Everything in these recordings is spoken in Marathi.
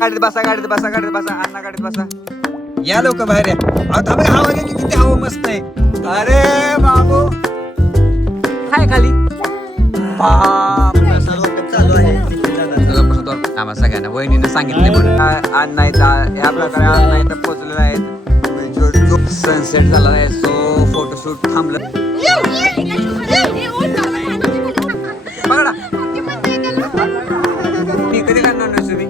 गाडीत बसा गाडीत बसा गाडीत बसा अण्णा गाडीत बसा या लोक बाहेर या थांबा हवा घ्या की किती हवा मस्त आहे अरे बाबू हाय खाली चालू आहे सगळ्यांना वहिनीनं सांगितले म्हणून अण्णा इथं या प्रकारे अण्णा इथं पोहोचलेला आहे सनसेट झाला आहे सो फोटोशूट थांबलं बघा मी कधी करणार नाही तुम्ही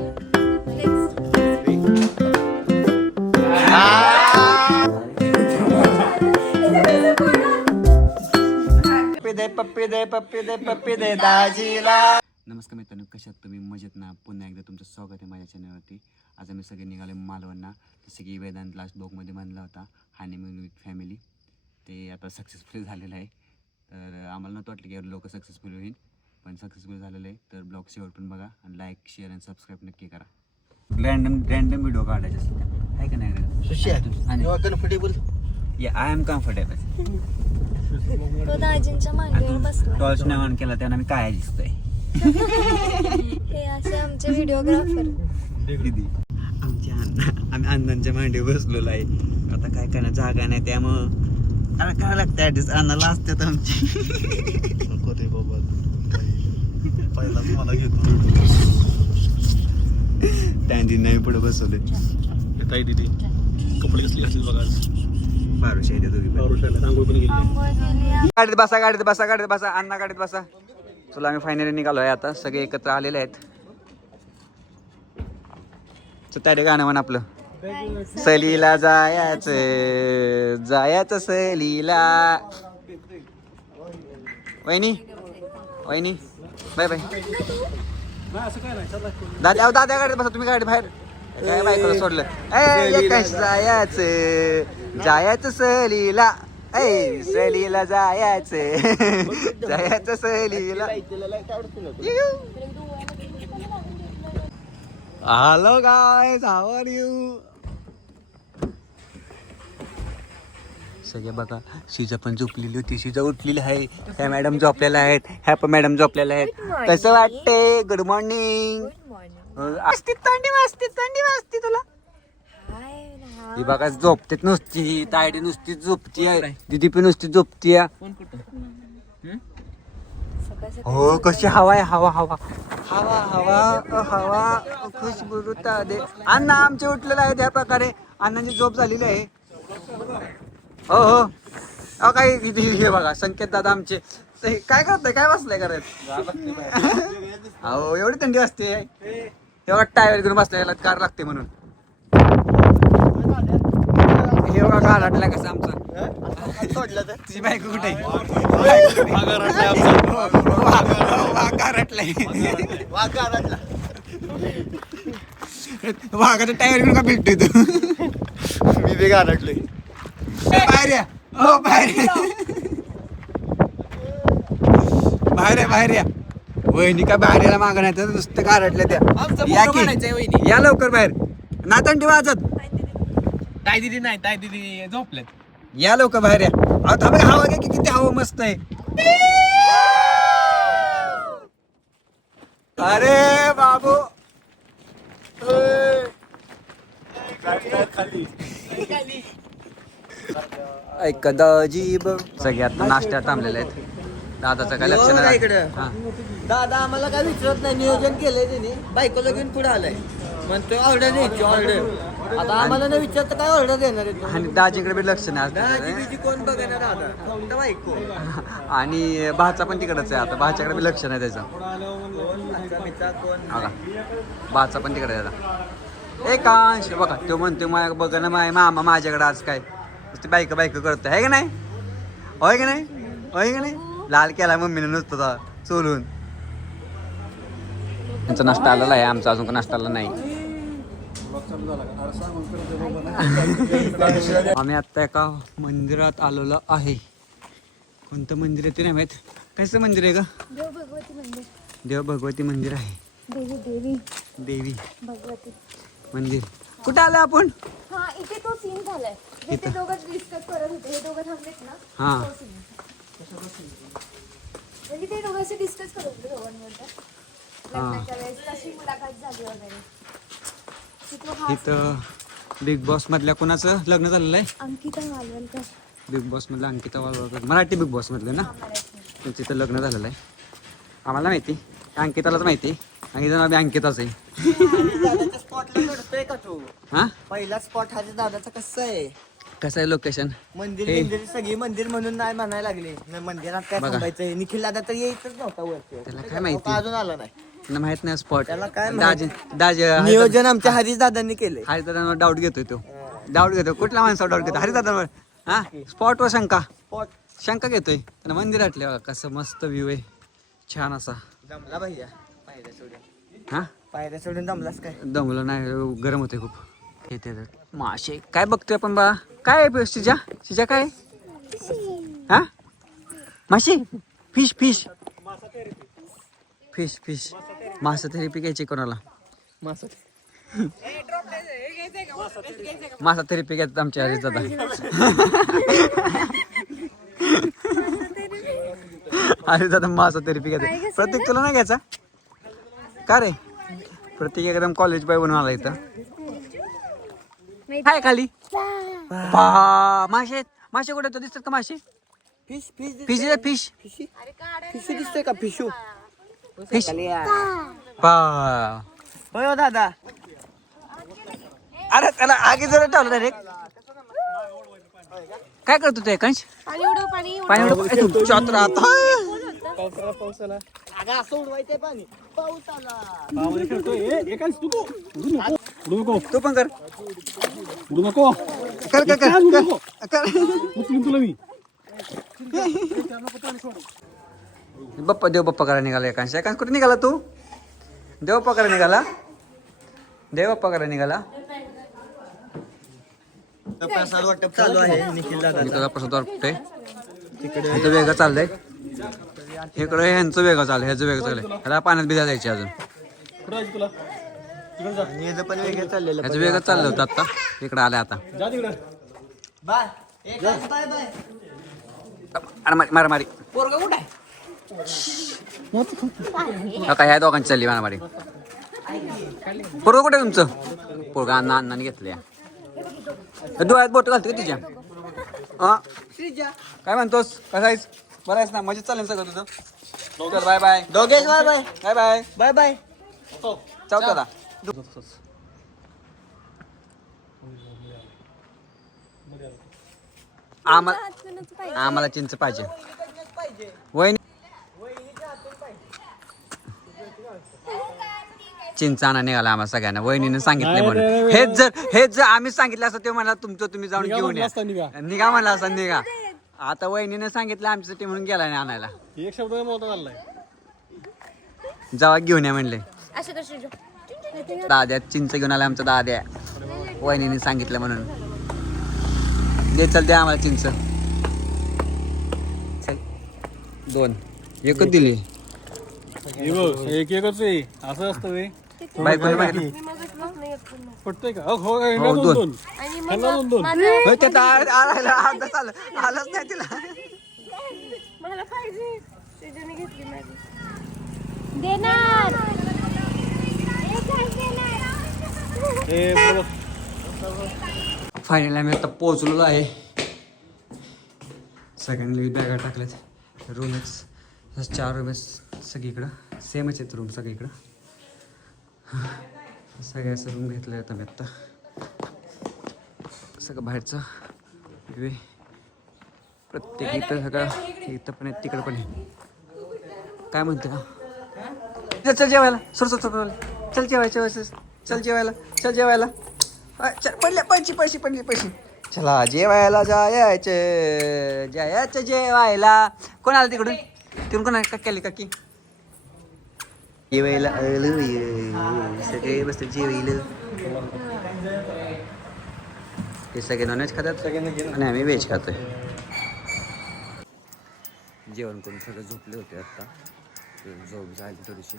पप्पी दे दाजीला. नमस्कार मित्रांनो, कशात तुम्ही मजेत ना. पुन्हा एकदा तुमचं स्वागत आहे माझ्या चॅनलवरती. आज आम्ही सगळे निघाले मालवणला. जसं की वेदांत लास्ट ब्लॉगमध्ये म्हणला होता हनीमून विथ फॅमिली, ते आता सक्सेसफुल झालेलं आहे. तर आम्हाला नव्हतं वाटलं की एवढं लोक सक्सेसफुल होईल, पण सक्सेसफुल झालेलं आहे. तर ब्लॉग शेवट पण बघा आणि लाईक शेअर आणि सबस्क्राईब नक्की करा. रँडम व्हिडिओ काढायचे आहे का नाही comfortable. I am comfortable. Torch नाही ऑन केला त्यानं मी काय दिसतंय. हे असे आमचे व्हिडिओग्राफर दीदी आमच्या आम्ही अण्णांच्या मांडी बसलेलो आहे. आता काय करणार, जागा नाही, त्यामुळं आता काय लागतं ऍडजस्ट. अण्णाला असतात आमची बाबा पहिला मला घेतो त्यांनी नाही पुढे बसवले. ताई दीदी कपडे कसली असतील बघा. मारुशी आहे तुम्ही गाडीत बसा गाडीत बसा गाडीत बसा अण्णा गाडीत बसा. चला आम्ही फायनली निघालो आहे. आता सगळे एकत्र आलेले आहेत. त्या गाणं म्हण आपलं, सहलीला जायचं जायचं सहलीला. वहिनी वहिनी बाय बाय. दादा दादा गाडीत बसा तुम्ही, गाडी बाहेर काय बायकोला सोडलं. जायचं जायचं सहलीला, सहलीला जायचं जायचं सहलीला. Hello guys, how are you. सगळे बघा, शिजा पण झोपलेली होती, शिजा उठलेली आहे. ह्या मॅडम झोपलेल्या आहेत, ह्या पण मॅडम झोपलेल्या आहेत. कसं वाटते? Good morning. असती थंडी वाजते तुला. ही बघा झोपतेच नुसती, तायडी नुसती झोपती आहे, दिदी पण नुसती झोपती. हो कशी हवा आहे, हवा हवा हवा हवा हवा खुशबू दे. अण्णा आमचे उठलेले आहे त्या प्रकारे. अण्णांची झोप झालेली आहे. हो हो अहो काही हे बघा संकेत दादा आमचे काय करताय, काय बसलाय करत. अहो एवढी थंडी असते, एवढा टायर घेऊन बसलाय, याला कार लागते म्हणून. हे बघा कार आटला कसं आमचा. तुझी बायको कुठे आहे? वाघाचा टायर घेऊन का भेटतोय तू? मी बी गारटलोय. बाहेर या, हो बाहेर बाहेर या, बाहेर या. वहिनी का बाहेर यायला मागं नाही तर नुसतं गारटल्या त्या. या लवकर बाहेर, नातंडी वाजत. ताई दीदी नाही, ताई दीदी झोपलेत. या लवकर बाहेर या. थांबा हवा घ्या की किती हवा मस्त आहे. अरे बाबू दाजी बघ. सगळे आता नाश्त्यात थांबलेले आहेत. दादाचं काय लक्ष नाही. दादा आम्हाला काय विचारत नाही, नियोजन केलंय त्यांनी. बायकोला घेऊन पुढे आलाय, म्हणतोय ऑर्डर द्यायची ऑर्डर. आता आम्हाला नाही विचारत काय ऑर्डर देणार आहे. आणि दाजीकडे बी लक्ष नाही. दाजी कोण बघणार दादा, फक्त बायको. आणि भाचा पण तिकडच आहे. आता भाच्याकडे बी लक्ष नाही त्याचं. भाचा पण तिकडे त्याचा एकांश बघा. तो म्हणतो बघा ना मामा माझ्याकडे आज काय नुसती बायक करतोय, आहे का नाही? होय का नाही? होय का नाही? लाल केला मम्मीने नुसतं चोलून. त्यांचा नाश्ता आलेला आहे, आमचा अजून नाश्ता आला नाही. आम्ही आता एका मंदिरात आलेलो आहे. कोणतं मंदिर आहे ते नाही माहित. कसं मंदिर आहे का? देव भगवती मंदिर. देव भगवती मंदिर आहे. देवी भगवती मंदिर. कुठं आलं आपण? हा इथे तो सीन झालाय. हे ते दोघं डिस्कस करत होते, हे दोघं थांबलेत ना. हा म्हणजे ते दोघांचे डिस्कस करत होते दोघांवर लग्नाच्या वेळेस कशी मुलाखत झाली वगैरे. इथं बिग बॉस मधल्या कोणाचं लग्न झालेलं आहे? अंकिता मालवणकर. बिग बॉस मधलं अंकिता वालवकर, मराठी बिग बॉस मधलं ना, त्यांचं इथं लग्न झालेलं आहे. आम्हाला माहिती, अंकितालाच माहिती. आणि नाव बी अंकिताच आहे. दादाच्या स्पॉटला चढतोय का तू? हा, पहिला स्पॉट हा दादाचा कसं आहे? कसं आहे लोकेशन? मंदिर हे. मंदिर सगळी मंदिर म्हणून नाही म्हणायला लागले नाही, मंदिरात काय बघा. थांबायचंय? निखिल दादा तर यायचंच नव्हता वरती. त्याला काय माहिती? अजून आला नाही. त्यांना माहित नाही स्पॉट. त्याला काय दाजी दाजी नियोजन आमच्या हरीश दादांनी केले. हरिदादांवर डाऊट घेतोय तो. डाऊट घेतो कुठल्या माणसावर डाऊट घेतो? हरिदादांवर. हा, स्पॉटवर शंका स्पॉट शंका घेतोय. त्यांना मंदिरातले बघा कसं मस्त व्ह्यू आहे, छान असा. जमला भैया पायऱ्या सोडून. हा, पायऱ्या सोडून जमलास काय? दमलं नाही, गरम होते खूप. येते मासे काय बघतोय आपण बा? काय आहे शिजा? शिजा काय? हा, मासे? फिश फिश फिश फिश मासा थेरपी घ्यायची कोणाला? मासा मासा थेरपी घ्यायचं आमच्या हरीश दादा. हरीश दादा मासा थेरपी घ्यायचं. प्रत्येक तुला नाही घ्यायचा का रे? प्रत्येक एकदम कॉलेज बाय बनवून आला इथं. काय खाली मासे? मासे कुठे तो दिसतात का मासे? Fish fish fish fish fishy फिशू दिसतोय का? फिशू फिश पा. होय हो दादा. अरे त्याला आगी जरा ठेवलं डायरेक्ट. काय करतो ते कंच? पाणी उडव, पाणी उडव. पाणी उडव चात राहत. पावसाला अगं असं उडवायचंय पाणी. पाऊस आला. पावाने खेळतोय. उडू नको तू पण कर उडू नको कर कर कर उडू नको. कर. उचलून तुला मी. बाप्पा देव बाप्पा करायला निघाला. एकांश एकांश कुठे निघाला तू? देव बाप्पा करायला निघाला? देव बाप्पा करायला निघाला? प्रसाद वाटप चालू आहे निखिल दादा. मी तुला प्रसाद वाटतोय. इथं वेगळं चाललंय. इकडे ह्यांचं वेगळं चाललंय, ह्याचं वेगळं चाललंय. ह्याला पाण्यात भिजा जायची अजून. कुठं जायचं तुला? तिकडे जा. नियोजन पण वेगळं चाललेलं. ह्याचं वेगळं चाललं होतं आता. इकडं आलंय आता. जा तिकडे. Bye bye bye. मारामारी. पोरगा कुठं आहे? आता ह्या दोघांची चालली मारामारी. पोरगं कुठे आहे तुमचं? पोरगा अण्णाने घेतलं या. डोळ्यात बोट घालते का तिच्या? हा, श्रीजा. काय म्हणतोस? कसा आहेस? बरं आहेस ना? मजेत चालेल सगळं तुझं? चल बाय बाय. दोघेच bye bye bye bye. Bye bye. चाव दादा. आम्हाला चिंच पाहिजे. वहिनी चिंच आणा निघाला आम्हाला सगळ्यांना. वहिनीने सांगितले म्हणून. हेच जर आम्ही सांगितलं असं ते म्हणा तुमचं तुम्ही जाऊन घेऊन या. निघा म्हणला असं निघा. आता वहिनीने सांगितलं आमच्यासाठी म्हणून गेला नाही आणायला. एक शब्द मोठा झालाय. जेव्हा घेऊन या म्हणले. असं कसं जो? दाद्या चिंच घेऊन आला आमचा दाद्या. वहिनीने सांगितलं म्हणून. दे चल द्या आम्हाला चिंच. चल 2 एकच दिली. एक एकच आहे. असं असतं वे. बायकोने मागितलं. मी मगच नाही येत पुन्हा. पटतंय का? हो हो, ह्यांना 2. दोन. आणि ह्यांना दोन. माझं होय, ते आलाच नाही तिला. मला पाहिजे. त्याच्याने घेतली माझी. देणार. ए, बरोबर. फायनली आम्ही आता पोहोचलेलो आहे. सगळ्यांनी बॅगा टाकल्यात. रूमच 4 रूम आहेत सगळीकडं. सेमच आहेत रूम सगळीकडं. सगळ्याचं रूम घेतलं आहेत आम्ही आत्ता. सगळं बाहेरचं वे प्रत्येक इथं सगळं इथं पण आहे तिकडं पण आहे. काय म्हणते का? चल जेवायला. सोड चल जेवायचं. चल जेवायला. चल जेवायला. पडले पैसे पडले. चला जेवायला जायचं जेवायला. कोण आलं तिकडून? कोण आहे? काकी आली काकी. जेवायला सगळे बसतात जेवायला. ते सगळे नॉनव्हेज खातात आणि आम्ही व्हेज खातोय. जेवण करून सगळं झोपले होते आत्ता. झोप झाली थोडीशी.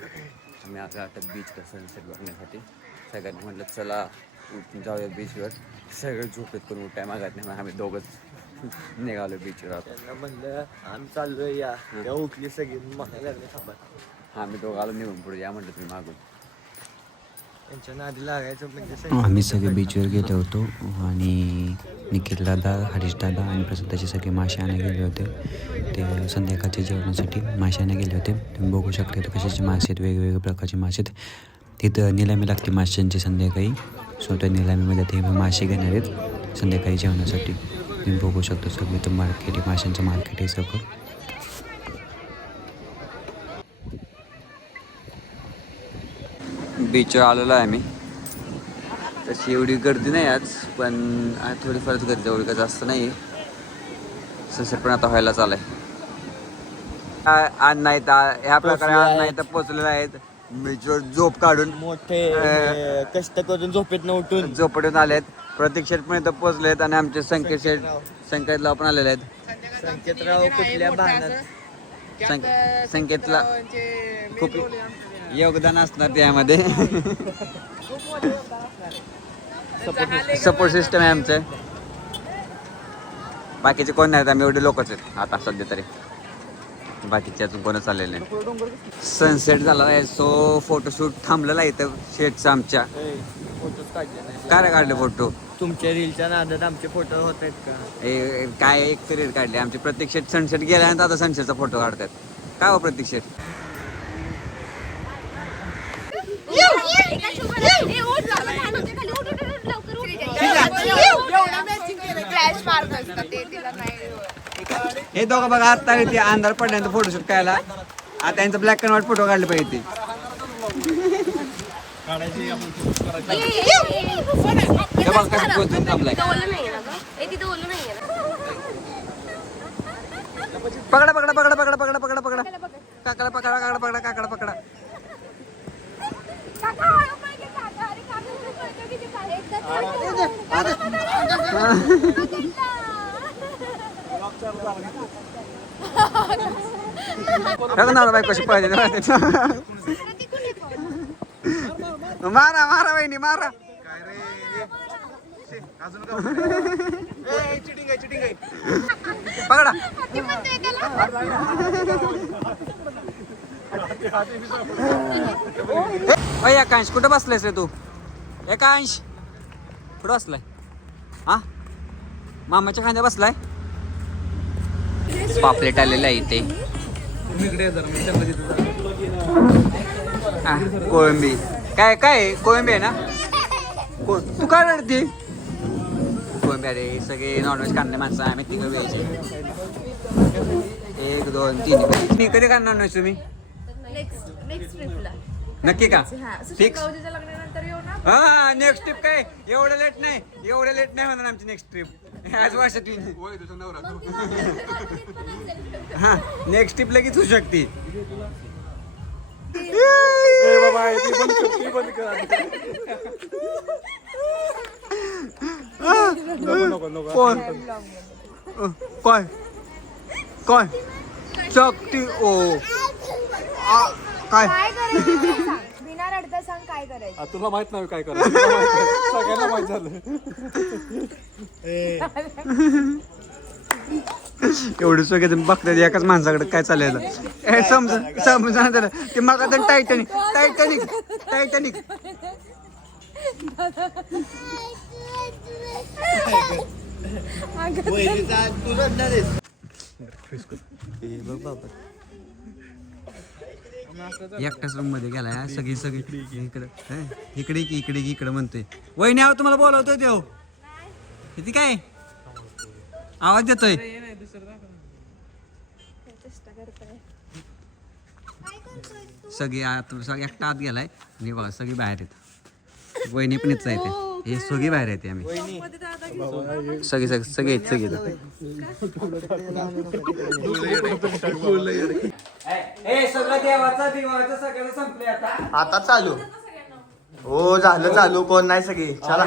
आम्ही आता बीचला सनसेट बघण्यासाठी सगळ्यांनी म्हटलं चला जाऊया बीचवर. सगळं झोपेत पण उठाय मागत नाही. आम्ही दोघंच निघालो बीचवर. आता त्यांना म्हणलं आम्ही चाललोय या. तेव्हा उठली सगळी म्हणायला लागले थांबा. आम्ही दोघं आलो निघून पुढे. या म्हटलं तुम्ही मागून. यांच्या नादी लागायचं म्हणजे आम्ही सगळे बीचवर गेलो होतो आणि निखिल दादा, हरीश दादा आणि प्रसिद्धाचे सगळे मासे आणायला गेले होते. ते संध्याकाळच्या जेवणासाठी मासे आणायला गेले होते. तुम्ही बघू शकता इथं कशाचे मासे आहेत, वेगवेगळ्या प्रकारचे मासे आहेत. तिथं निलामी लागते माशांची संध्याकाळी. सो त्या निलामीमध्ये ते मासे घेणार आहेत संध्याकाळी जेवणासाठी. तुम्ही बघू शकता सगळं इथं मार्केट आहे, माशांचं मार्केट आहे सगळं. बीचवर आलेलो आहे आम्ही. तशी एवढी गर्दी नाही आज, पण थोडीफारच गर्दी, एवढी का जास्त नाही. सनसेट पण आता व्हायला चालू आहे. आज नाही तर ह्या प्रकारे आज नाही तर पोचलेले आहेत बीचवर झोप काढून, मोठे कष्ट करून झोपेत उठून झोपडून आलेत. प्रतीक शेठ पण इथं पोचलेत आणि आमचे संकेत शेठ, संकेतला पण आलेले आहेत. संकेतराव कुठल्या भागात संकेतला खूप योगदान असणार त्यामध्ये. सपोर्ट सिस्टम आहे आमचं. बाकीचे कोण नाहीत, आम्ही एवढे लोकच आहेत आता सध्या तरी. बाकीचे अजून कोणच आलेले नाही. सनसेट झाला आहे, सो फोटोशूट थांबलेला आहे इथं शेटचा आमच्या. फोटोज काढले नाही. काय काढले फोटो? तुमच्या रीलच्या नादात आमचे फोटो होत आहेत का? काय एक तरी काढले आमचे. प्रत्येक शेट सनसेट गेल्यानंतर आता सनसेटचा फोटो काढतात. काय हो प्रत्येक शेट? हे दोघं बघा आता ते अंधार पडल्यानंतर फोटोशूट करायला. आता त्यांचं ब्लॅक अँड व्हाईट फोटो काढले पाहिजे. ते बघा कसं पोहोचून थांबलाय. पकडा पकडा पकडा पकडा पकडा पकडा पकडा काकडा पकडा काकडा पकडा काकडा पकडा. बाई कशी पाहिजे मारा मारा वहिनी मारा. पकडा. एकांश कुठं बसलायस रे तू? एकांश कुठं बसलाय? हा मामाच्या खांद्या बसलाय. पापलेट आलेलं आहे इथे. कोळंबी काय काय कोळंबी आहे ना? तू काय रडते? कोळंबी. अरे सगळे नॉनव्हेज खाणारे माणसं, आम्ही तिकडे व्हायचे. 1 2 3. मी कधी खाणार नॉनव्हेज तुम्ही? नक्की का? फिक्स. हा नेक्स्ट ट्रिप काय एवढं लेट नाही, एवढं लेट नाही होणार आमची नेक्स्ट ट्रिप. ह्याच वर्षात हा नेक्स्ट ट्रिप लगेच होऊ शकते. कोण कोण चकती ओ काय बिना रडता सांग काय करायचं. तुला माहित नाही काय करायचं. सगळ्यांना माहित झालं. एवढं सगळे बघतात एकाच माणसाकडे काय चाललेलं. समजा ते मग आता टायटॅनिक टायटॅनिक टायटॅनिक. तू रडणार आहेस? एकट्याच रूम मध्ये गेलाय. सगळी सगळी इकडे इकडे इकडे इकडे म्हणते. वहिनी आहो तुम्हाला बोलवतोय देव. किती काय आवाज देतोय? सगळी सगळी एकटा आत गेलाय आणि बघा सगळी बाहेर येत. वहिनी पण इथं येते. हे सगळी बाहेर येते. आम्ही सगळी सगळी सगळे सगळे सगळं देवाचा दिवाचा सगळं संपले आता. आता चालू हो झालं चालू. कोण नाही सगळी चला.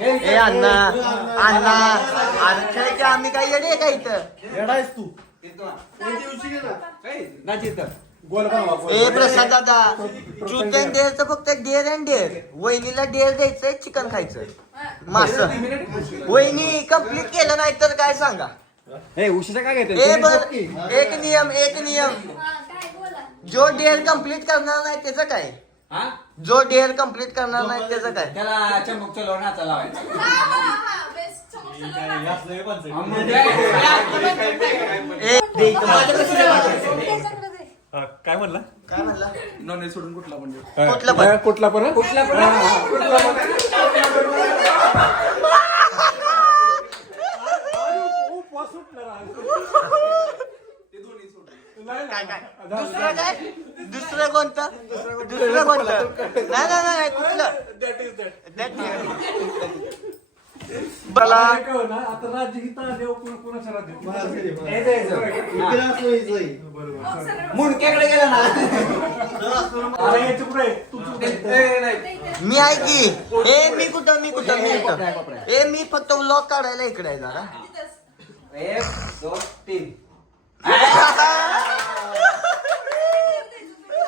ए अण्णा अण्णा अरे की आम्ही काय येडे का इथं? येडायस तू. ए प्रसाद दादा ट्रूथ अँड डेअरचं फक्त डेअर अँड डेअर. वहिनीला डेअर द्यायचंय, चिकन खायचं, मास. वहिनी कम्प्लीट केलं नाही तर काय सांगा? उशीचा काय घेतो? ए बर एक नियम जो डेअर कम्प्लीट करणार नाही त्याचं काय? हा जो डेअर कम्प्लीट करणार नाही त्याचं काय? त्याला चमक चलो नाचा लावायचा बेस्ट चमक चलो ए, दे इथं. त्याच्याकडे दे. काय म्हणला काय म्हणला? नॉनव्हेज सोडून कुठला पण कुठला पण? कुठला पण काय काय? दुसरं काय? दुसरं कोणतं? दुसरं कोणतं? नाही कुठलं? मला आता राज्य हिता देव कोणाचं राज्य मुंडक्याकडे गेला ना मी आहे की ए मी कुठं ए मी फक्त व्लॉग काढायला इकडे आहे जरा. 1 2 3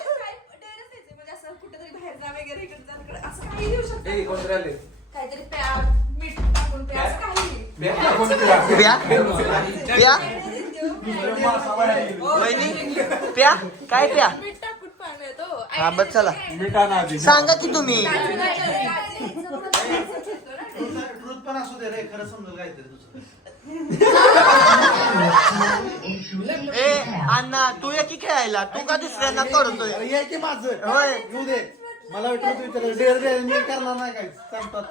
म्हणजे असं कुठेतरी बाहेर जा वगैरे इकडे जा तिकडे असं काही देऊ शकतो. ए कोण राहिले काहीतरी प्या मीठ टाकून प्या असं काही प्या प्या वहिनी प्या काय प्या? मीठ टाकून पाणी येतो. हा बस चला मिठाना आधी सांगा की तुम्ही. ए अण्णा तू ये की खेळायला तू का दुसऱ्यांना करतोय? ये की माझं होय येऊ दे मला वाटलं विचारलं डेअर डेअर मी करणार नाही काय सांगतात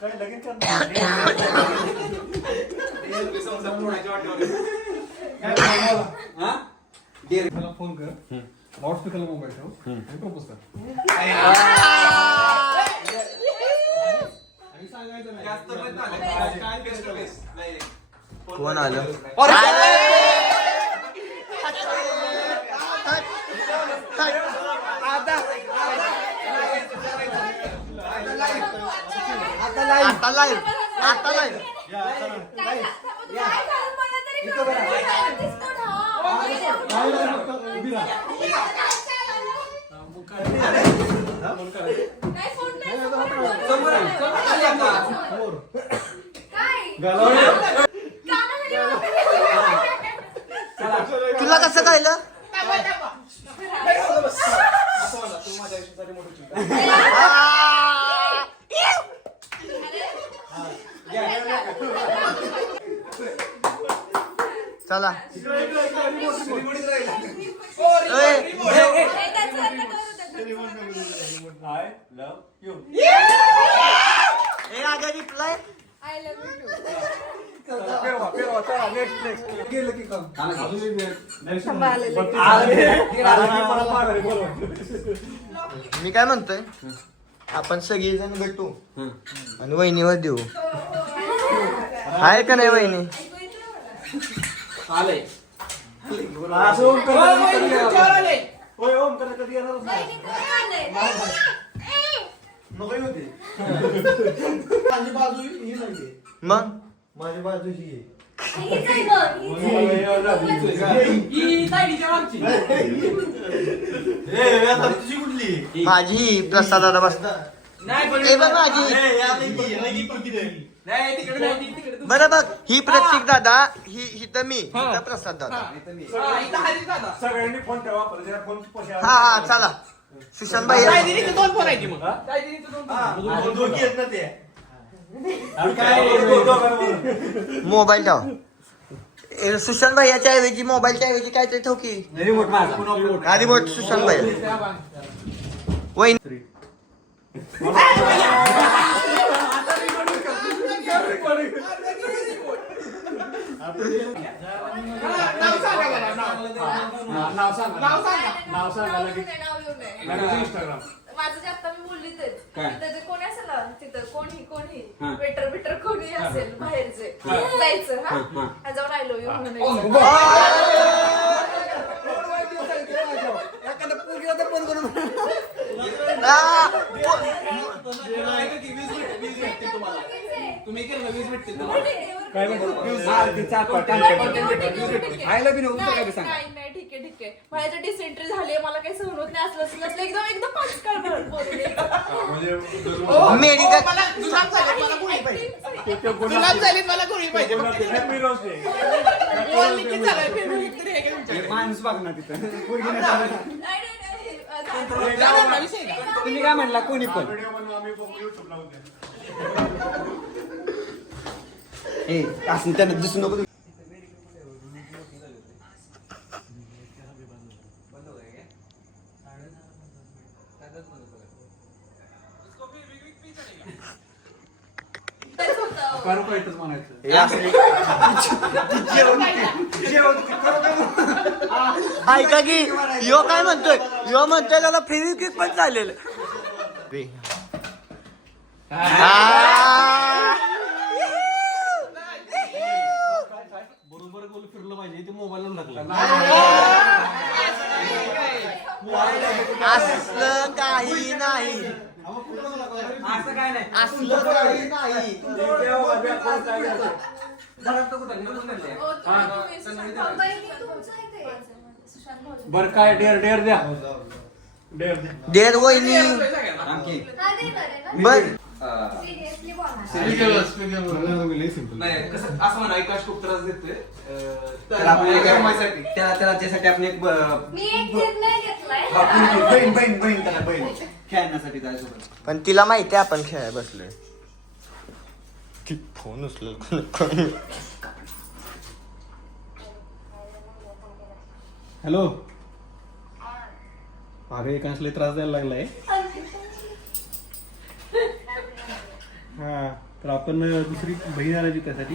काय लगेच करणार मला फोन कर लाऊडस्पीकरला मोबाईल ठेव आणि प्रपोज कर आणि सांगायचं नाही कोण आलं? आता लाईव्ह उभी राहा तुला कसं कळलं? चला आय लव यू हे आगे रिप्लाय आय लव्ह यू. पेरवा चला नेक्स्ट गेलं की काम मी काय म्हणतोय आपण सगळी जण भेटू आणि वहिनीवर देऊ. आहे का नाही वहिनी? आलंय असं ओम होय ओम कधी येणारच नाही नको होते माझी बाजू ही नाहीये मग माझी बाजू ही आहे तुझी कुठली माझी प्रसाद दादा बस ए बघ माझी बरं बघ ही प्रत्येक दादा ही तर मी तर प्रसाद दादा. सगळ्यांनी फोन ठेवा फोन हा चला सुशांत भाई दोघी आहेत ना ते मोबाईल ठेवा. सुशांत भाईच्या ऐवजी मोबाईलच्या ऐवजी काहीतरी ठेव की रिमोट माझा आधी बोट सुशांत भाई वहिनी नाव सांगा लगेच इंस्टाग्राम माझं जे आता मी बोलली तेच काय? त्याचे कोणी असेल ना तिथं कोणी हा. वेटर बिटर कोणी असेल बाहेरचे जायचं हा. हा जाऊन आय लव्ह यू म्हणून काय म्हणतो नाही ठीक आहे माझ्या डिसेंट्री झाली मला काही सहन होत नाही असलं एकदम पाच काळ माणूस बघ ना तिथं तुम्ही काय म्हणला कोणी पण ए असं त्यांना दिसू नको पाहिजेच म्हणायचं. हे असले ऐका की यो काय म्हणतोय त्याला फेविक्विक पण चालेल बरोबर गोल फिरलं पाहिजे ते मोबाईलला लागलं. असलं काही नाही असं काय नाही असलं काही नाही बरं काय डेअर डेअर द्या डेअर द्या. देर वहिनी बर नाही कसं असं म्हणा आकाश खूप त्रास देतोय त्यासाठी आपण एक बहीण त्याला बहीण खेळण्यासाठी जायचं पण तिला माहिती आहे आपण खेळायला बसलोय फोन उचल हॅलो अरे एकांशला त्रास द्यायला लागलाय हा तर आपण दुसरी बहीण आणायची त्यासाठी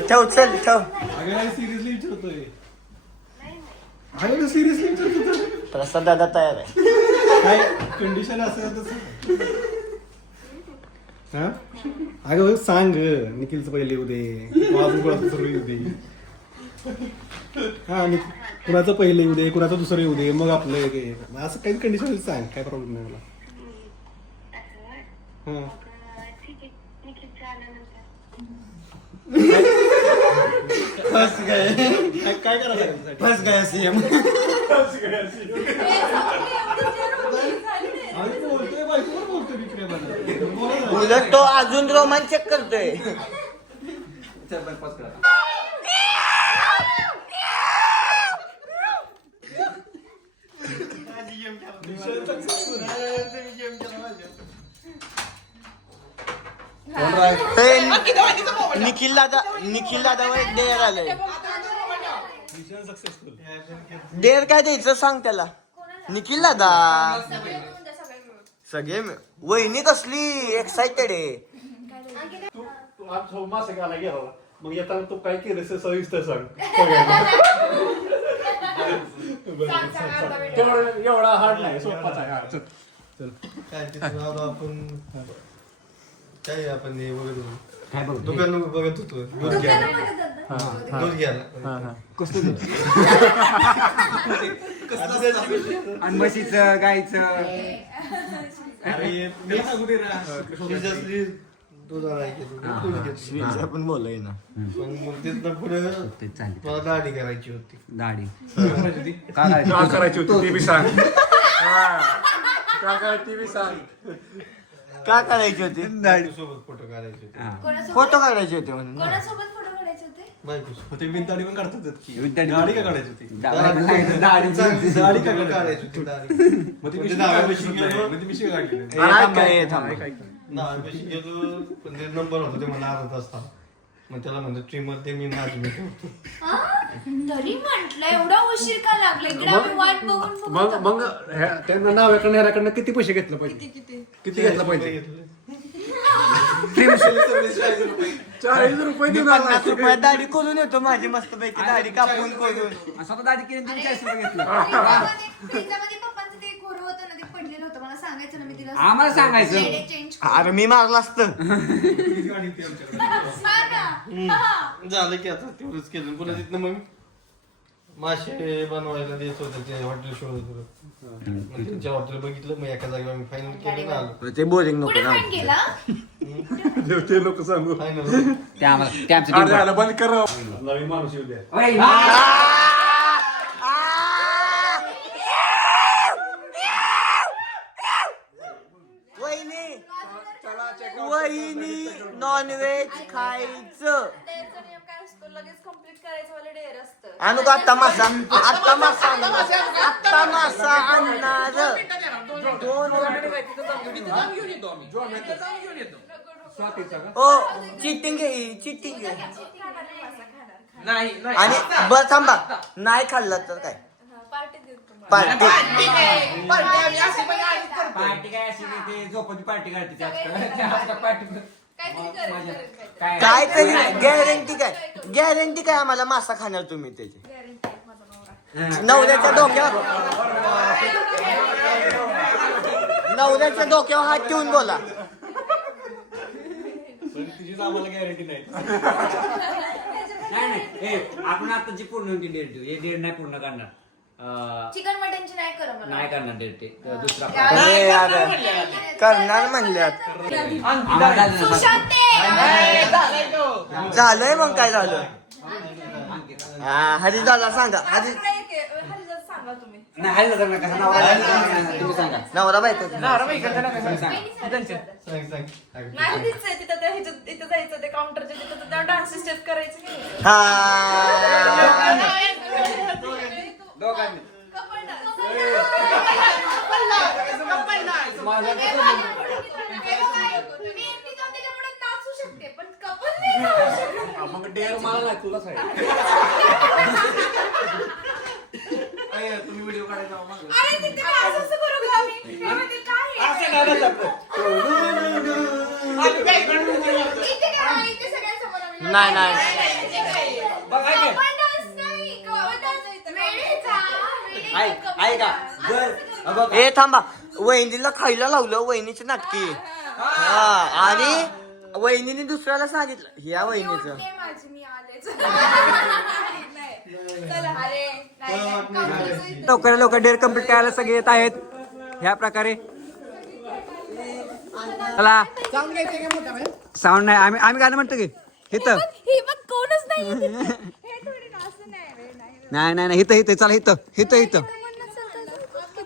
ठेव चल ठेव अगं सिरियसली विचारतोय अगं सिरियसली विचारतो प्रसाद दादा तयार आहे काय कंडिशन असेल तसं हा अगं सांग निखिलचं पहिले येऊ दे माझं कुणाचं सुरू येऊ दे हा कुणाचं पहिलं येऊ दे कुणाचं दुसरं येऊ दे मग आपलं असं काही कंडिशन सांग काय प्रॉब्लेम नाही मला हा काय करायचं फस गया सीएम बोलतोय बायकोवर बोलतोय मी प्रेमानं. उलट तो अजून रोमांचक करतोय निखिल दादा डेअर आलंय डेअर काय द्यायचं सांग त्याला निखिल दादा सगळे वहिनी कसली एक्साइटेड आहे तू आज मासे घाला गेला मग येताना तू काय केलं सविस्तर सांग एवढा हार्ड नाही सोपाच आहे चल काय ते आपण काय आपण हे बघत होतो काय बघ दुकान बघत होतो दूध घ्यायला दूध घ्यायला कसं आणि म्हशीचं गाईचं अरे मी सांगू दे ना Seriously, दूध आणायचं दूध घेतलं आपण बोलाय ना पण मग तिथनं पुढे ते चालेल मला दाढी करायची होती दाढी का करायची होती ते बी सांग का करायची बी सांग का करायची होती सोबत फोटो काढायचे होते हा. फोटो काढायचे होते म्हणून कोणासोबत फोटो काढायचे होते बायको ते बिन दाढी पण काढतात की विद्यार्थी- दाढी का काढायची होती दाढी दाढी का काढायची होती दाढी मग ती म्हणजे मिशी दहाव्या काढली वर्षी गेलो मग ती मिशी काढली दहाव्या वर्षी गेलो पण ते नंबर होता ते मला अर्धा तास थांब. मग त्याला म्हणतो ट्रिमर ते मी माझी मी ठेवतो तरी म्हंटल एवढा उशीर का लागला इकडे आम्ही वाट बघून मग मग त्यांना नावाकडनं ह्याकडनं किती पैसे घेतलं पाहिजे किती घेतलं पाहिजे घेतलं 40 रुपये देऊन 50 रुपयात दाढी करून येतो माझी मस्त पैकी दाढी कापून करून स्वतः दाढी केली तुम्ही 40 रुपये घेतलं त्याच्यामध्ये पप्पांचं ते खोरं होतं ना ते पडलेलं होतं मला सांगायचं ना मी तिला आम्हाला सांगायचं. चेंज अरे मी मारलं असतं झालं की आता तेवढंच केलं पुन्हा तिथनं मग मासे बनवायला देत होते ते हॉटेल शोधत होतं मग त्यांच्या हॉटेल बघितलं मग एका जागेवर आम्ही फायनल केलं ना आलो ते बोरिंग नको कुठे ना फाईन केला ते लोक सांगू फायनल ते आम्हाला ते आमचं अरे deal झालं, बंद कर नवीन माणूस येऊ द्या होय. वहिनी नॉनव्हेज खायचं आणू का आत्ता मासा आणणार ओ चिटिंग आणि बर थांबा नाही खाल्लं तर काय पार्टी देऊ तुम्हाला. पार्टी पार्टी काय अशी ते झोपती पार्टी काढते पार्टी काहीतरी कर. काय तरी गॅरंटी काय आम्हाला मासा खाणार तुम्ही त्याची Guarantee आहे माझा नवरा. नवऱ्याच्या डोक्यावर हात ठेवून बोला पण तिचीच आम्हाला गॅरंटी नाही. नाही आपण आता जी पूर्ण होती डेट देऊ हे डेट नाही पूर्ण करणार चिकन मटनची नाही कर मला. नाही करणार डेट ते दुसरा अरे यार, करणार म्हणल्यात सुशांत झालंय मग काय झालं हरी दादा सांगा हरी हरिदास सांगा तुम्ही. नाही हाय लग्न कसं नाव तुम्ही सांगा नवरा बायको सांग नाही तिथंच आहे, तिथं त्या ह्याच्यात इथं जायचं ते काउंटरच्या तिथं त्या डान्स स्टेप करायची नाही. हा दोघांनी कपल डान्स. मी एकटी जाऊन त्याच्यापुढे नाचू शकते पण कपल नाही जाऊ शकत. मग डेअर मला नाही तुला सांग. तुम्ही व्हिडिओ काढायला जाऊ मग. अरे तिथे काय असं करू का आम्ही? त्यामध्ये काय आहे? इथे काय आहे? इथे सगळ्यांसमोर आम्ही नाही, नाही. इथे काय आहे? कपल डान्स नाही, कपल डान्स आहे इथं. वेळेचा, वेळेचा ऐका कपल जर डान्स. ए थांबा वहिनीला खायला लावलं वहिनीची नाटकी हा आणि वहिनीने दुसऱ्याला सांगितलं ह्या वहिनीचं ते माझी मी आलेच. नाही. चला. अरे नाही, काउंटरचं इथं. लवकर डेट कम्प्लीट करायला सगळे येत आहेत ह्या प्रकारे चला साऊंड नाही आम्ही गाणं म्हणतो की इथं ही बघ कोणच नाही इथे. हे थोडी ना असं नाही रे, नाही. नाही इथं चला इथं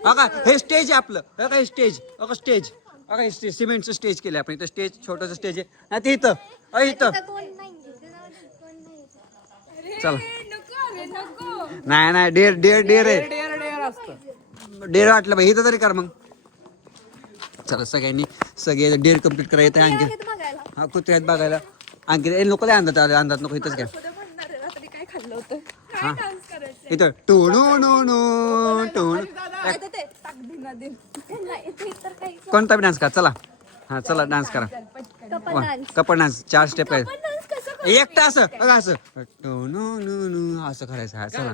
बघा हे स्टेज आहे आपलं बघा हे स्टेज बघा हे स्टेज सिमेंटचं स्टेज केलं आपण इथं स्टेज छोटंसं स्टेज आहे नाही ते इथं चला नको रे, नको. नाही डेर आहे डेर वाटलं बाई इथं तरी कर मग चला सगळे डेर कम्प्लीट करायचं आहे आणखी येत बघायला. हा कुत्रे आहेत बघायला आणखी लोक लय अंदाज नको इथंच घ्या उद्या म्हणणार आहे, रात्री काय खाल्लं होतं? हा. काय डान्स करायचं? इथं टोणू आता ते टाक दिन ना दिन. नाही, इथे तर काही कोणता बी डान्स करा चला हा चला डान्स करा couple dance. Couple dance 4 step आहेत कपल डान्स कसं करू? एकटा असं बघा असं असं करायचं हा चला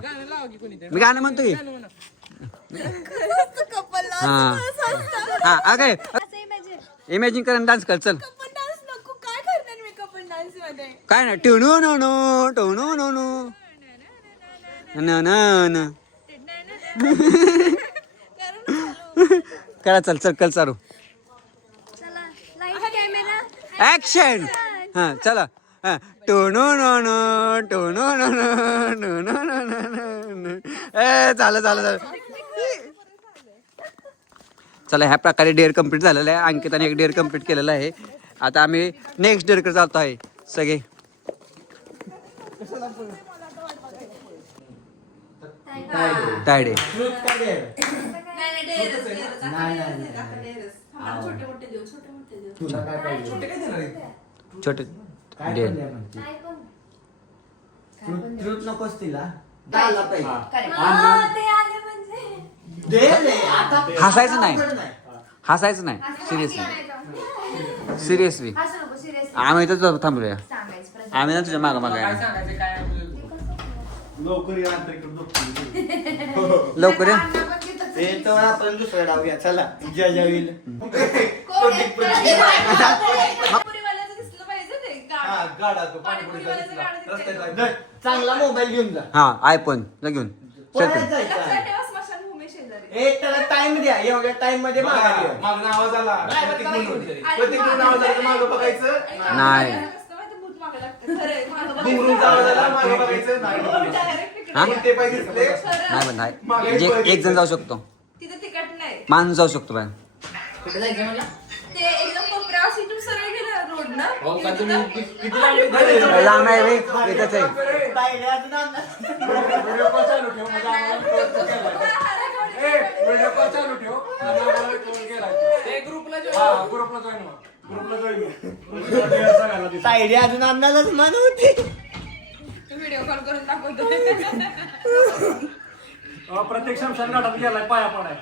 मी गाणं म्हणतो की खरंच कपल डान्स हा. असं असतं. हा अगे असं imagine. इमॅजिन कर डान्स कर चल कपल डान्स नको, काय करणार मी कपल डान्स मध्ये? काय ना करा चल चालू चला, लाईट कॅमेरा ऍक्शन हा चला झालं चला ह्या प्रकारे डेअर कम्प्लीट झालेलं आहे अंकिताने एक डेअर कम्प्लीट केलेलं आहे आता आम्ही नेक्स्ट डेअरकडे जातो आहे सगळे टायड आहे छोटे मोठे देऊ. छोटे डेअर नकोच तिला हसायचं नाही सिरियसली आम्ही इथं थांबूया आम्ही ना तुझ्या मागं लवकर या आता इकडे झोपतो. लवकर ये. आपण दुसरं लावूया चला जय होईल पाणीपुरीवाल्याचं दिसलं पाहिजे ते हा, गाणं. गाडा तो पाणीपुरीवाल्याचं गाणं दिसतंय. रस्त्यात चांगला मोबाईल घेऊन जा हा आयफोन घेऊन पळत सेल्फी जायचं लक्षात आहे. ठेवा स्मशानभूमी शेजारी. एक त्याला टाइम द्या एवढ्या टाइम मध्ये माघारी या. मागून आवाज आला प्रत्येक म्हणून आणि प्रत्येक म्हणून आवाज आला मागं बघायचं नाही. कसं माहिती, भूत मागं लागतं. खरंय, मागं बघायचं. दुमरूनचा आवाज आला मागं बघायचं मागं बघायचं. Direct तिकडे. हा? उलटे पाय दिसले नाही पण नाही म्हणजे एक जण जाऊ शकतो तिथं तिकट नाही. माणूस जाऊ शकतो बाय ते एकदम कोपऱ्यावर सीटून सरळ गेलं रोड ना. हो का, तिथं तुम्ही तर- किती लांब आहे? लांब आहे रे इथंच आहे बाहेर अजून आणणार. व्हिडिओ कॉल चालू ठेव म्हणजे आम्हाला close केलाय. व्हिडिओ कॉल चालू ठेव आणि आम्हाला close केलाय. हा, ग्रुपला join व्हा. ग्रुपला join व्हा. सगळ्यांना दिसेल. साईडी अजून अंदाजच मन होती. व्हिडिओ कॉल करून दाखवतो. प्रत्येक शमशान घाटात गेलाय पाया पडाय.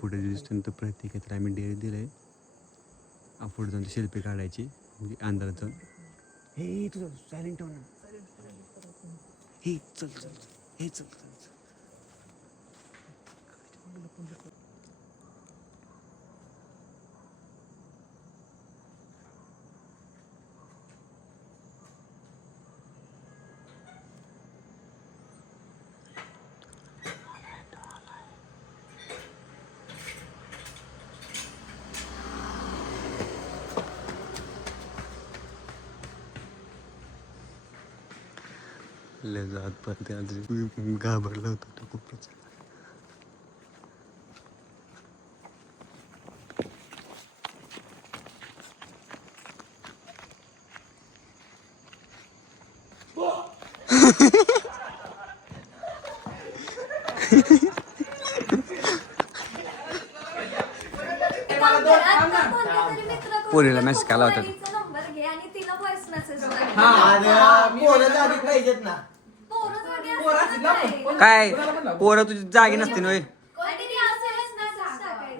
पुढे दिसतं प्रत्येक तर आम्ही डेअरी दिलंय. पुढे जाऊन शिल्पी काढायची म्हणजे अंधारात जाऊन. हे तुझं सायलेंट ठेव ना. हे चल चल चल. हे चल चल चल. लय जात पण आज घाबरला होता तो खूपच. पोरीला मेसेज केला होता तू. नंबर घे आणि तिला व्हॉइस मेसेज पोरं जागी पाहिजेत ना. काय पोरं तुझी जागी नसते नव्हे.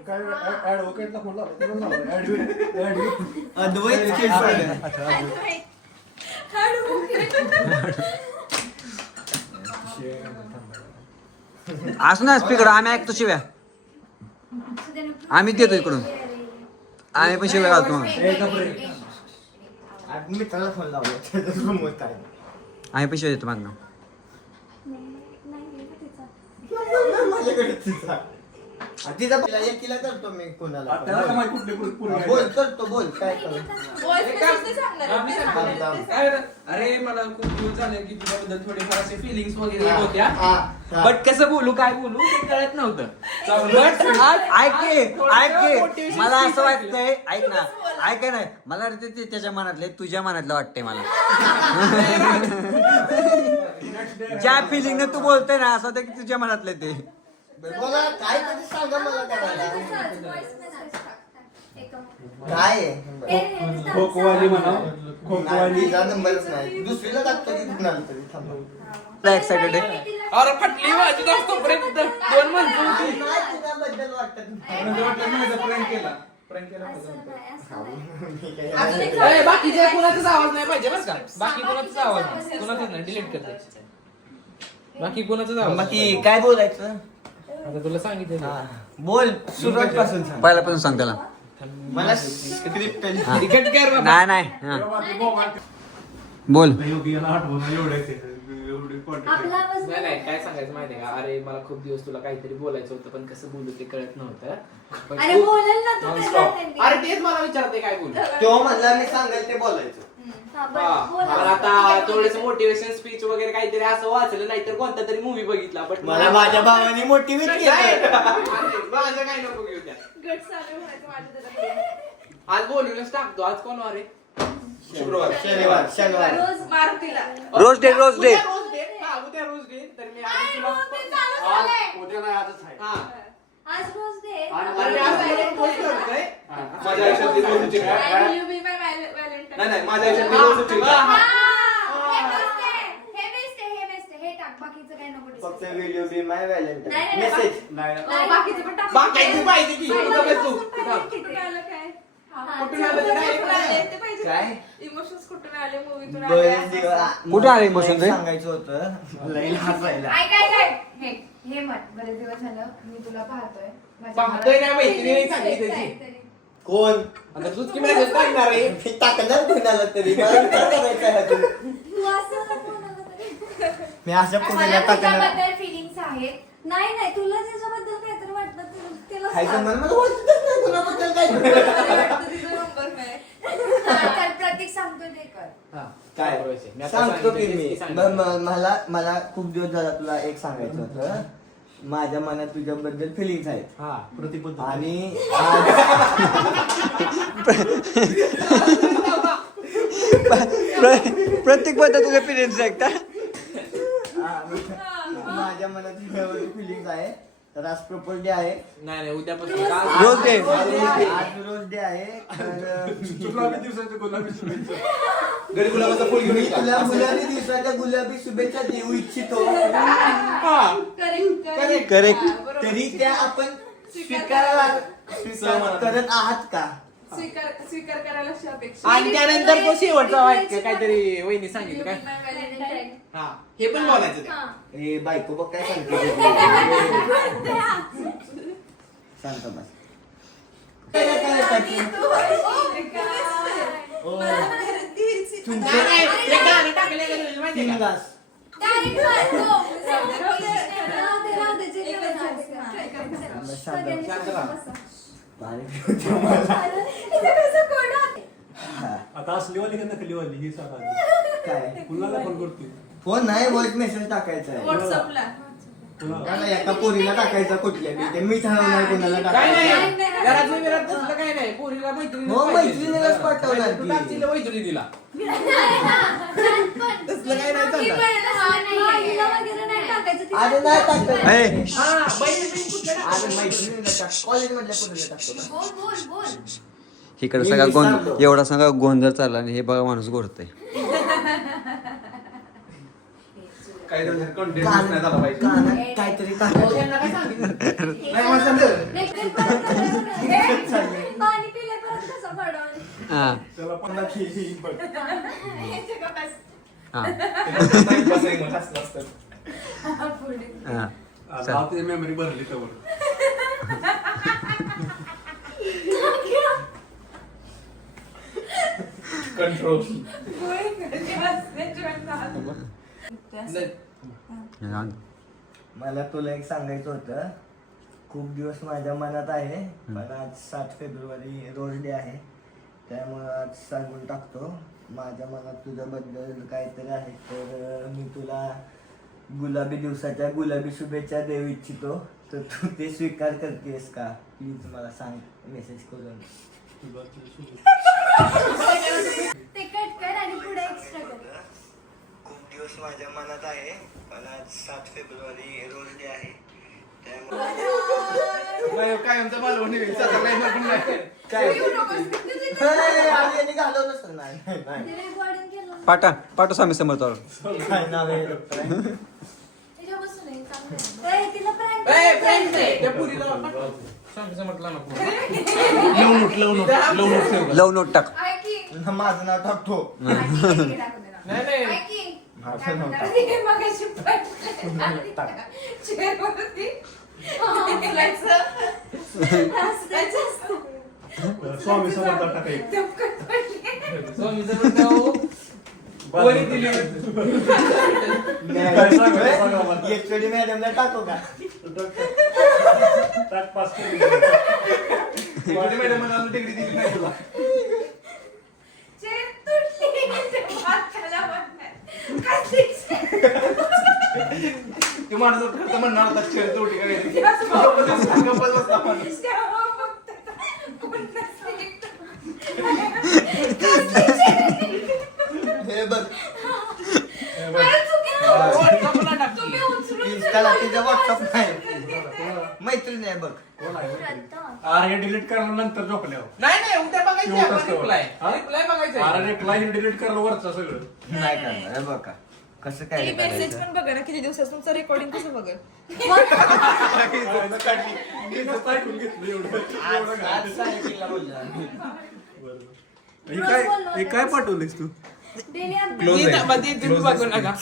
काय ऍडव्होकेटला फोन लावला. अद्वैत असं ना स्पीकर आम्ही ऐकतो शिव्या. आम्ही देतो इकडून. आम्ही पण शिव्या घालतो. मित्राला फोन लावला काय आम्ही पण शिव्या देतो मागणं. माझ्याकडे तिचा एकीला करतो मी कोणाला. त्याला का माहिती कुठले पूर्वी बोल करतो बोल काय कर. Voice message नाही सांगणार, ते सांगणार. काय रे? अरे मला खूप दिवस झाले की तुझ्याबद्दल थोडेफार असे फिलिंग्स वगैरे येत होत्या. हा. बट कसं बोलू काय बोलू ते कळत नव्हतं. बट ऐक मला असं वाटतंय. ऐक ना ऐक नाही मला ते त्याच्या मनातले तुझ्या मनातलं वाटतंय मला. ज्या फिलिंग तू बोलतोय ना असं ते तुझ्या मनातले ते. बोला काय तरी सांगा मला करायला. काय आहे? खोकवाली म्हणा. खोकवाली. तिचा नंबरच नाही. दुसरीला टाकतो की कुणाला तरी थांबा. एक्साइटेड आहे. अरे फटली माझी जास्त तोपर्यंत 2 म्हणतो होती. नाही तिच्याबद्दल वाटत म्हणजे वाटलं माझा prank केला. Prank केला. अजून एक अरे बाकीच्या कोणाचाच आवाज नाही पाहिजे बस का. बाकी कोणाचाच आवाज नाही. कोणाचाच नाही डिलीट करते. बाकी कोणाचाच आवाज नाही. बाकी काय बोलायचं. आता तुला सांगितलं हा. बोल सुरुवात पासून सांग. पहिल्यापासून सांग त्याला. मला स्क्रिप्ट तिकट कर बाबा. नाही नाही हा. बोल. योगीला आठवण एवढे एवढे आपला आवाज नाही नाही काय सांगायचं माहितीये का. अरे मला खूप दिवस तुला काहीतरी बोलायचं होतं पण कसं बोलू ते कळत नव्हतं. पण अरे खूप बोलेल ना तू non-stop. त्याला त्यांनी. अरे तेच मला विचारते काय बोलू. तो म्हणला मी सांगेल ते बोलायचं. हा, बरं, हा, बोला. पण आता थोडस मोटिवेशन स्पीच वगैरे काहीतरी असं वाचलं नाही तर कोणता तरी मूवी बघितला बट मला माझ्या भावाने मोटिवेट केलं. माझं काय नको घेऊ त्या. गट चालू व्हायचं माझ्या त्याला. आज बोलूनच टाकतो. आज कोण वार आहे? शुक्रवार शनिवार रोज मारुतीला. Rose day rose day. उद्या रोज डे. हा, उद्या रोज डे. तर मी आज तुला रोज ते चालू झालंय. उद्या नाही आजच आहे. हा. आज रोज दे. अरे मी आज direct post करतोय. माझ्या आयुष्यातली रोजची काय? Will you be my Valentine? नाही नाही माझ्या आयुष्यातली रोजची. हा, हा. हे best आहे. हे best आहे, हे best आहे. हे टाक, बाकीचं काही नको discuss. फक्त व्हिडिओ बी माय व्हॅलेंटाईन नाही, मेसेज. नाही, बाकीचं पण टाक. बाकीची पाहिजे की. बाकीचं उद्या बस तू. पण कुठून आलं काय? हा, कुठून आलं ते direct काय? आले, ते पाहिजे. काय? Emotions कुठून आले, movie तून बरेच आले, दिवस असं. कुठे आले emotion रे? सांगायचं होतं लई हसायला. हे म्हण, बरेच दिवस झालं मी तुला पाहतोय. पाहतोय नाही मैत्रिणीने सांगितलं की. कोण आता तूच की मेसेज टाकणार आहे. मी टाकणार कुणाला तरी मला विचार करायचा आहे अजून. तू असं कोणाला तरी. मी अशा पुण्याला टाकणार. तुझ्याबद्दल फिलिंग्स आहेत. नाही तुला त्याच्याबद्दल काहीतरी वाटतं त्याला काय सांग. मला वाटतच नाही कुणाबद्दल काय. वाटतं तिचा number नाही. चल, प्रतीक सांगतोय ते कर. हा. काय बरोबर आहे. मी आता सांगतो की सांगितलं मी तेच की सांगितलं. मला खूप दिवस झाला तुला एक सांगायचं होतं. माझ्या मनात तुझ्याबद्दल फिलिंग्स आहेत. हा. प्रतिबद्ध. आणि प्रत्येक बद्दल तुझे फिलिंग्स आहेत का. माझ्या मनात फिलिंग आहे. तर आज प्रपोज डे आहे. नाही उद्यापासून रोज डे. आज रोज डे आहे. तर घरी गुलाबाचा फुल घेऊन मी ये. तुला गुलाबी दिवसाच्या गुलाबी शुभेच्छा देऊ इच्छितो. करेक्ट. तरी त्या आपण स्वीकार करत आहात का? स्वीकार करायला अशी अपेक्षा. आणि त्यानंतर तो शेवटचा वाक्य काहीतरी वहिनी सांगितलं काय हा हे पण बोलायचं ते. हे बायको बघ काय सांगते. सांगतो बस. नाही, नाही, ते गाणं टाकलंय का तुम्ही माहितीये का? आता असलीवाली का नकलीवाली ही सांगा. काय कुणाला फोन करतोय? फोन नाही व्हॉइस मेसेज टाकायचा आहे. व्हॉट्सअपला त्याला एका पोरीला टाकायचा कुठल्या बी. ते मी ठरवणार कुणाला काय नाही टाकायचं. घरातलं बिरात तसलं काय नाही पोरीला मैत्रिणी हो, मैत्रिणीलाच पाठवणार की. तू टाकशील मैत्रिणी दिला तसलं काय नाही चालणार. अरे नाही टाकत. ए, हा बहिणी कुठल्या अरे मैत्रिणीला टाक. कॉलेजमधल्या पोरीला टाकतो ना. इकडे सगळा गोंधळ एवढा सगळा गोंधळ चालला आणि हे बघा माणूस घोरतय. काही दिवसात content नाही झाला पाहिजे. कानात काहीतरी टाकायचं. त्यांना काय सांगितलं नाही मला समजेल. पाणी पिले परत कसं पडवलं. हा त्याला 50 ही बघ. हा नाही बसायचं मग हसलं असतं. हा. आता आपली मेमरी भरली त्यावर. कंट्रोल. मला तुला एक सांगायचं होतं. खूप दिवस माझ्या मनात आहे. पण आज 7 फेब्रुवारी रोज डे आहे. त्यामुळे आज सांगून टाकतो. माझ्या मनात तुझ्याबद्दल काहीतरी आहे. तर मी तुला गुलाबी दिवसाच्या गुलाबी शुभेच्छा देऊ इच्छितो. तर तू ते स्वीकार करतेस का? प्लीज मला सांग मेसेज करून. ते कट कर आणि पुढे एक्स्ट्रा कर. खूप दिवस माझ्या मनात आहे. पण आज 7 फेब्रुवारी रोज डे आहे. नाही काय आमचं बालवण नाही. सगळं काही नको नाही. काय घालवलं सर. नाही नाही, नाही. ते recording केलं. पाठा स्वामी समर्थावर. काय नाव आहे डॉक्टर? त्याच्यापासून आहे, चांगलं आहे. ए, तिला prank ए, करायचं friends आहे. आहे. त्या पुरीला सांगायचं म्हटलं नको लव नोट टाक. ऐक की. माझं नाव टाकतो. ऐक की, टाकून दे ना. नाही नाही ऐक की. माझं नाव टाकून दे. मगाशी पडलं. चेअरवरती. हसायचं. हसायचं असतं. स्वामी समर्थ टाकायचं. धपकन पडली. स्वामीचं म्हणणं वरी दिली एकचोटी मॅडमला टाकू का? टाक पास केली. मॅडम मला अजून डिग्री दिली नाही तुला. चेअर तुटली. वाकायला म्हणणार. कसली ते माणूस खर्च म्हणणार होता शेअर तोटी काय चेअर? हे बघ व्हॉट्सअपला टाकली. इंस्टाला तिचा व्हॉट्सअप नाही. मैत्रीण आहे बघ. अरे हे डिलीट करणार नंतर झोपल्यावर. नाही नाही उद्या बघायचं शेवटच आपण तेवढं. रिप्लाय हा? रिप्लाय बघायचं अरे आहे. रिप्लाय डिलीट करलं वरचं सगळं. नाही करणार. हे बघ का कसं काय मेसेज करायचं? पण बघा ना किती दिवसात तुमचं रेकॉर्डिंग कसं बघेल. मी नुसतं ऐकून घेतलं एवढं. आज सांगितलं बोलला. हे काय पाठवलेस तू? तुम्ही बघू नका.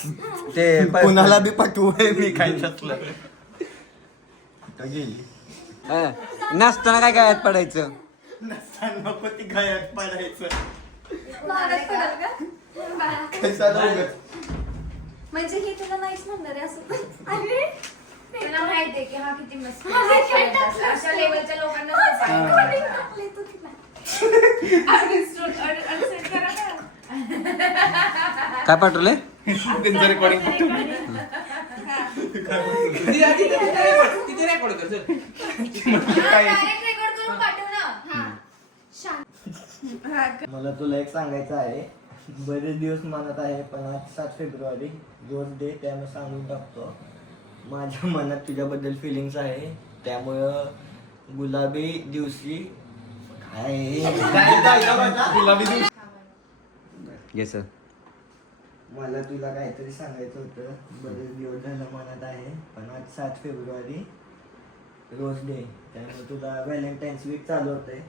ते कुणाला बी पाठवू मी काय नसलं. कुठं गेली? नाचताना काय गायात पडायचं. नसताना नको ती गायात पडायचं. मागत पडेल का? कशाला उगाच? म्हणजे हे तुला नाहीच म्हणणार आहे असं. अरे तुला माहिती आहे की हा किती मस्त अशा लेवलच्या लोकांना टाकले तू तिला. अनसेट करा ना. काय पाठवले? त्यांचं रेकॉर्डिंग किती रेकॉर्ड कर चल. डायरेक्ट रेकॉर्ड करून पाठव ना. हा. शांत. मला तुला एक सांगायचं आहे. बरेच दिवस मनात आहे पण आज 7 फेब्रुवारी रोज डे त्यामुळे सांगून टाकतो. माझ्या मनात तुझ्याबद्दल फिलिंग्स आहे त्यामुळं गुलाबी दिवशी ये सर. मला तुला काहीतरी सांगायचं होतं. बरेच दिवस झालं मनात आहे पण आज 7 फेब्रुवारी रोज डे त्यामुळे तुला व्हॅलेंटाईन्स वीक चालू होतंय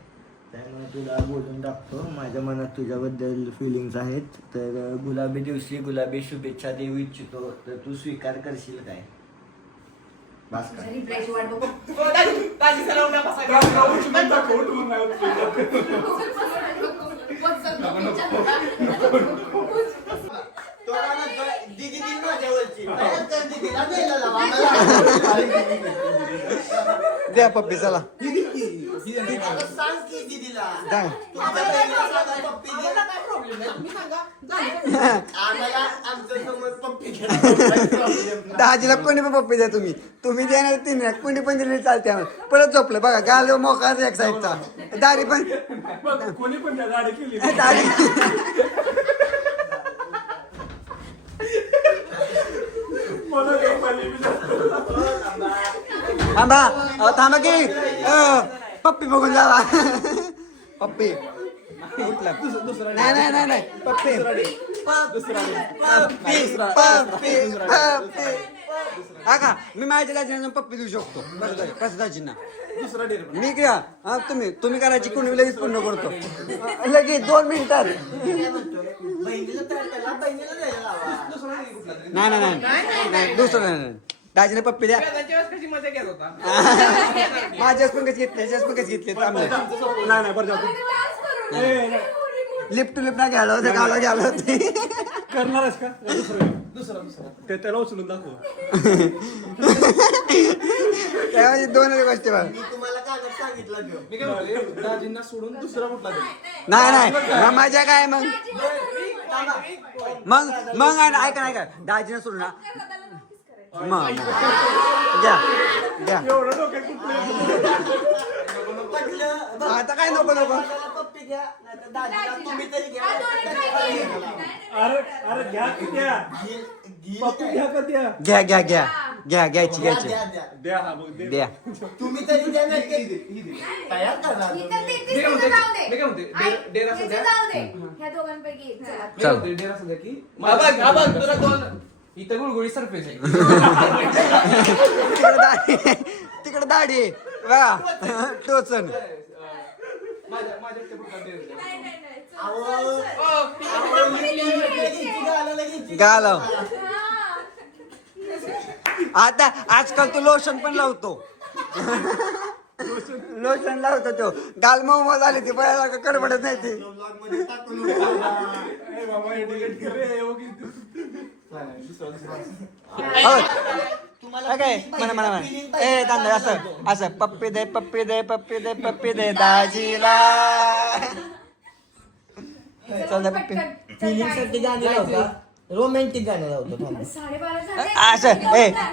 त्यामुळे तुला बोलून टाकतो. माझ्या मनात तुझ्याबद्दल फिलिंग्स आहेत तर गुलाबी दिवशी गुलाबी शुभेच्छा देऊ इच्छितो तर तू स्वीकार करशील काय? बस का? रिप्लायची वाट बघू. दाजी चला उद्या बसा. द्या पप्पी चला. सांग की दीदीला सांग. आम्हाला आमच्या समोर पप्पी घ्या. दाजीला कोणी पण पप्पी द्या तुम्ही देणार तीन कोणी पण दिली चालते आम्हाला. परत झोपलं बघा गाल मोकार एक साईडचा दारी पण कोणी पण त्या गाडी केली दारी थांबा की पप्पी बघून जावा. पप्पी उठला. नाही पप्पी हा का मी माझ्या दाजींना पप्पी देऊ शकतो. कसं दाजींना मी घ्या हा तुम्ही करायची कुणी लगेच पूर्ण करतो लगेच 2 मिनिटात. नाही दुसरं नाही. दाजीने पप्पी द्या. कशी मजा घेत होता. माझ्याच पण कशी घेतली त्याच्याच पण कशी घेतली नाही बरं जाऊ. लिफ्ट नाही घ्यायला होते गावाला घ्यायला होते. करणारच का दुसरं ते त्याला उचलून दाखव. त्यामध्ये 2 गोष्टी बघ. मी तुम्हाला कागद सांगितलं घेऊ. मी काय म्हणतोय दाजींना सोडून दुसरा कुठला दे. नाही माझ्या काय मग ऐका दाजीनं सोडून ना मग घ्या एवढं डोक्यात कुठलं आता काय नको पप्पी घ्या नाहीतर दाजीला तुम्ही तरी घ्या. अरे घ्या की द्या पप्पी घ्या का द्या घ्यायची द्या, द्या, द्या. द्या हा मग द्या. तुम्ही तरी द्या नाही तयार करा. ही तर देतीस, मी काय तिचं जाऊ म्हणते दे. डेरा तिचं सध्या जाऊ दे. ह्या दोघांपैकी एक, चला. मी काय म्हणते, डेरा सध्या की तुला 2 इथं गुळगुळी सरफेस आहे. तिकडे दाढी आहे. बघा टोचन माझ्या टेबल नाही, नाही, नाही. चल, अहो, चल, चल. गालाव. आता आजकाल तो लोशन पण लावतो. लोशन लावतो तो गाल मऊ झाली ती बघायला कडबडत नाही ती. बाबा हे डिलीट कर रे, हो की काय म्हणा ए दादा असं पप्पी दे दाजीला. चल पप्पी फिलिंगसाठी गाणी लावता रोमॅन्टिक गाणं लावतो थांबा. 12:30 झाले. असं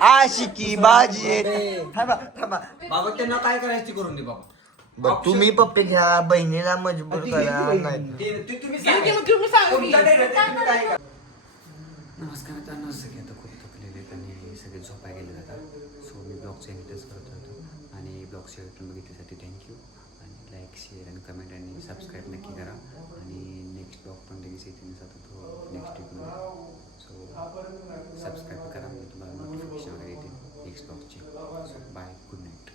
आशिकी बाजी. थांबा बाबा त्यांना काय करायची करून दे बाबा. बरं, तुम्ही पप्पी घ्या बहिणीला मजबूर करा नाही. नमस्कार मित्रांनो. सगळे आता खूप थकलेले आणि सगळे झोपाय गेले आता. सो मी ब्लॉगचं एडिटच करत होतो आणि ब्लॉगचं एडिट बघितल्यासाठी थँक्यू. आणि लाईक शेअर आणि कमेंट आणि सबस्क्राईब नक्की करा. आणि नेक्स्ट ब्लॉग पण लगेच येते जातो तो नेक्स्ट वीकमध्ये. सो सबस्क्राईब करा म्हणजे तुम्हाला नोटिफिकेशन वगैरे येते नेक्स्ट ब्लॉगची. So bye good night.